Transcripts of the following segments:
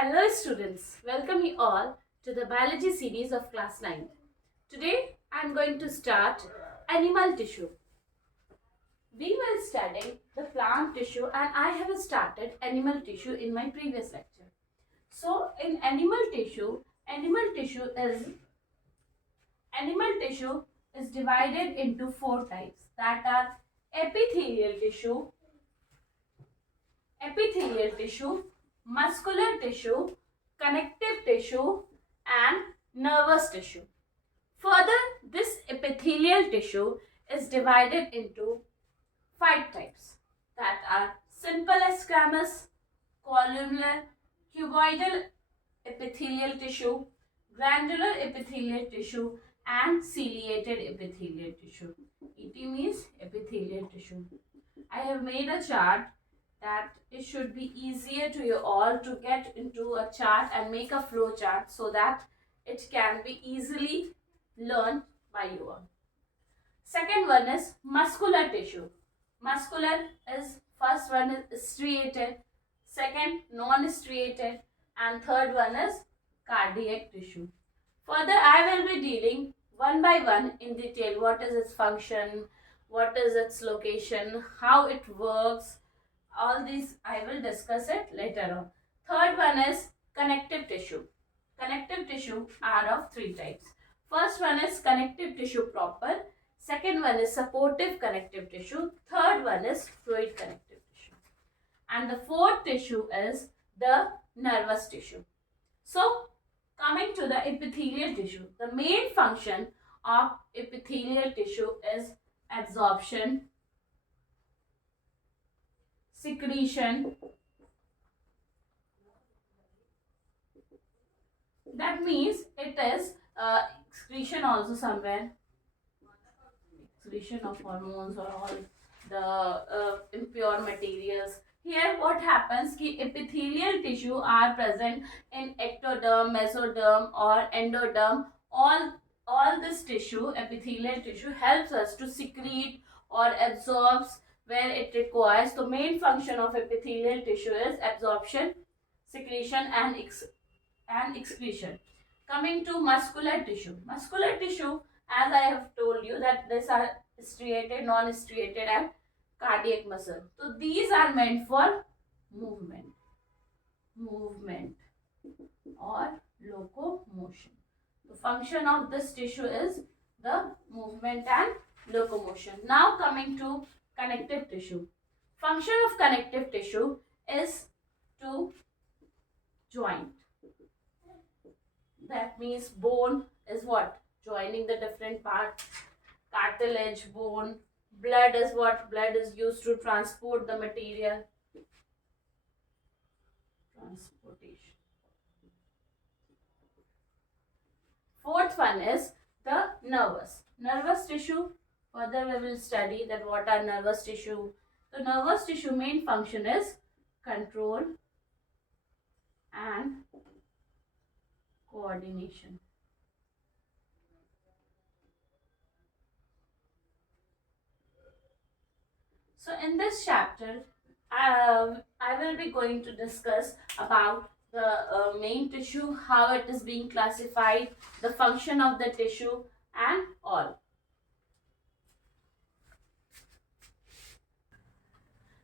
Hello students, welcome you all to the biology series of class 9. Today I am going to start animal tissue. We were studying the plant tissue and I have started animal tissue in my previous lecture. So in animal tissue is divided into four types, that are epithelial tissue, muscular tissue, connective tissue and nervous tissue. Further, this epithelial tissue is divided into five types, that are simple squamous, columnar, cuboidal epithelial tissue, granular epithelial tissue and ciliated epithelial tissue. ET means epithelial tissue. I have made a chart that it should be easier to you all to get into a chart and make a flow chart so that it can be easily learned by you all. Second one is muscular tissue. Muscular is first one is striated, second non-striated and third one is cardiac tissue. Further, I will be dealing one by one in detail what is its function, what is its location, how it works. All these I will discuss it later on. Third one is connective tissue. Connective tissue are of three types. First one is connective tissue proper. Second one is supportive connective tissue. Third one is fluid connective tissue. And the fourth tissue is the nervous tissue. So, coming to the epithelial tissue, the main function of epithelial tissue is absorption, secretion. That means it is excretion also somewhere. Excretion of hormones or all the impure materials. Here what happens ki epithelial tissue are present in ectoderm, mesoderm or endoderm. All this tissue, epithelial tissue, helps us to secrete or absorbs where it requires. The main function of epithelial tissue is absorption, secretion and excretion. Coming to muscular tissue. Muscular tissue, as I have told you, that these are striated, non-striated and cardiac muscle. So these are meant for movement or locomotion. The function of this tissue is the movement and locomotion. Now coming to connective tissue. Function of connective tissue is to join. That means bone is what? Joining the different parts. Cartilage, bone. Blood is what? Blood is used to transport the material. Transportation. Fourth one is the nervous tissue. Further we will study that what are nervous tissue. The nervous tissue main function is control and coordination. So in this chapter, I will be going to discuss about the main tissue, how it is being classified, the function of the tissue and all.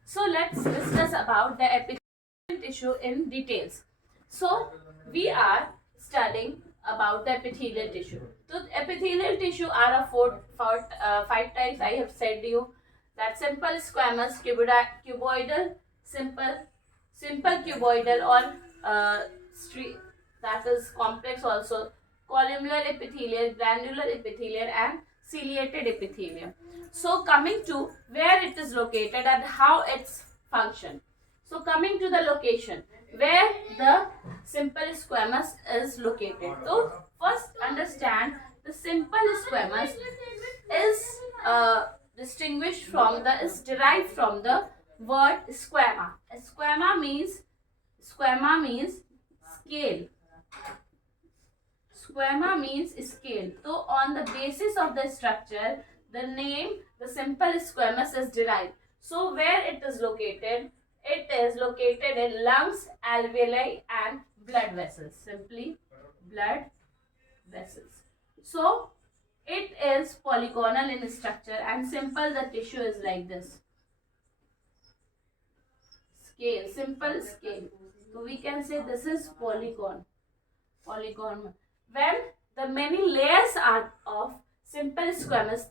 So let's discuss about the epithelial tissue in details. So we are studying about the epithelial tissue. So epithelial tissue are of five types. I have said to you that simple squamous, cuboidal, simple cuboidal or that is complex also, columnar epithelial, granular epithelial and ciliated epithelium. So coming to where it is located and how its function. So coming to the location where the simple squamous is located. So first understand the simple squamous is distinguished from is derived from the word squama. Squama means scale. Squama means scale. So on the basis of the structure, the name the simple squamous is derived. So where it is located? It is located in lungs, alveoli and blood vessels. Simply blood vessels. So it is polygonal in structure and simple. The tissue is like this. Scale, simple scale. So we can say this is polygon. Polygon. When the many layers are of simple squamous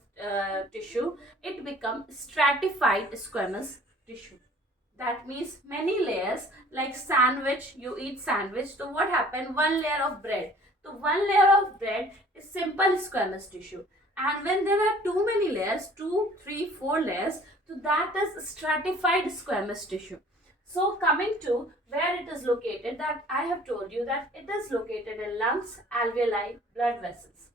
tissue, it becomes stratified squamous tissue. That means many layers, like sandwich, you eat sandwich. So what happened? One layer of bread. So one layer of bread is simple squamous tissue. And when there are too many layers, 2, 3, 4 layers, so that is stratified squamous tissue. So coming to where it is located, that I have told you that it is located in lungs, alveoli, blood vessels.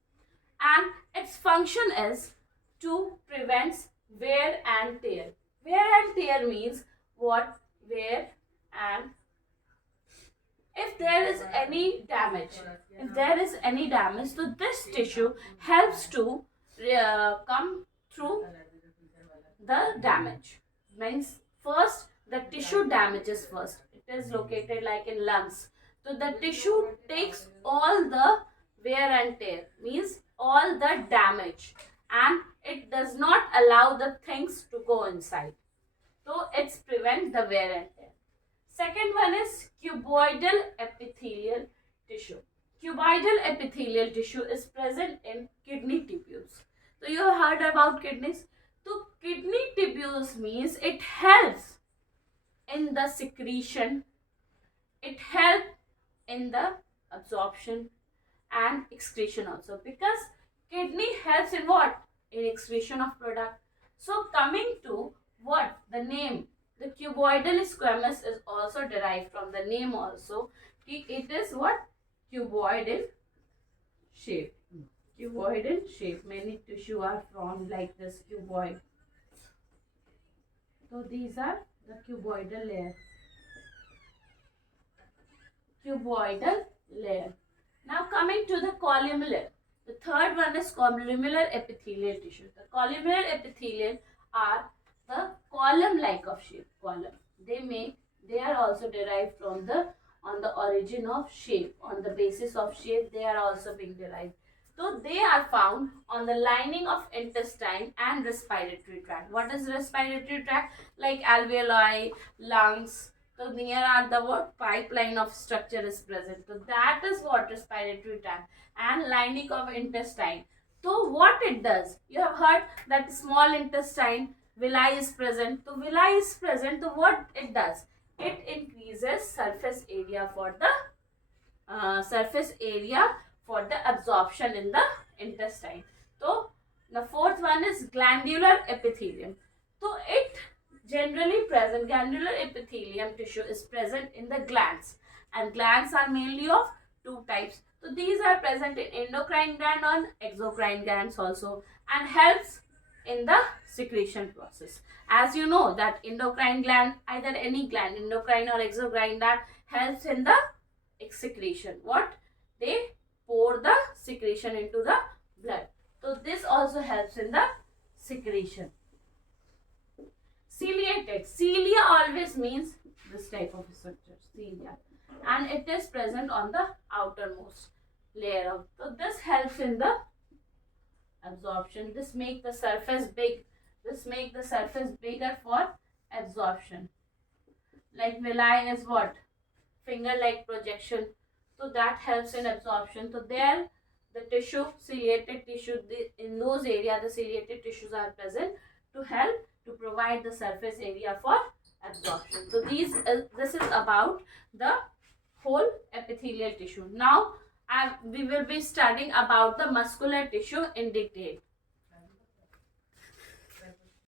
And its function is to prevent wear and tear. Wear and tear means what? Wear and if there is any damage. If there is any damage, so this tissue helps to come through the damage. Means first the tissue damages first. It is located like in lungs. So the tissue takes all the wear and tear, means all the damage, and it does not allow the things to go inside. So it's prevent the wear and tear. Second one is cuboidal epithelial tissue. Cuboidal epithelial tissue is present in kidney tubules. So you have heard about kidneys. So kidney tubules means it helps in the secretion, it helps in the absorption and excretion also, because kidney helps in what? In excretion of product. So coming to what? The name. The cuboidal squamous is also derived from the name also. It is what? Cuboidal shape. Cuboidal shape. Many tissue are formed like this cuboid. So these are the cuboidal layer. Cuboidal layer. Now coming to the columnar. The third one is columnar epithelial tissue. The columnar epithelial are the column-like of shape. Column. They are also derived from the on the origin of shape. On the basis of shape, they are also being derived. So they are found on the lining of intestine and respiratory tract. What is respiratory tract? Like alveoli, lungs. So near are the what? Pipeline of structure is present. So that is what? Respiratory tract and lining of intestine. So what it does? You have heard that small intestine, villi is present. So villi is present. So what it does? It increases surface area for the absorption in the intestine. So the fourth one is glandular epithelium. So it generally present, glandular epithelium tissue is present in the glands, and glands are mainly of two types. So these are present in endocrine gland and exocrine glands also, and helps in the secretion process. As you know that endocrine gland, either any gland, endocrine or exocrine gland, helps in the excretion. What? They pour the secretion into the blood. So this also helps in the secretion. Ciliated. Cilia always means this type of structure, cilia, and it is present on the outermost layer of. So this helps in the absorption. This make the surface big. This make the surface bigger for absorption. Like villi is what? Finger-like projection. So that helps in absorption. So there the tissue, ciliated tissue, in those areas the ciliated tissues are present to help to provide the surface area for absorption. So this is about the whole epithelial tissue. Now we will be studying about the muscular tissue in detail.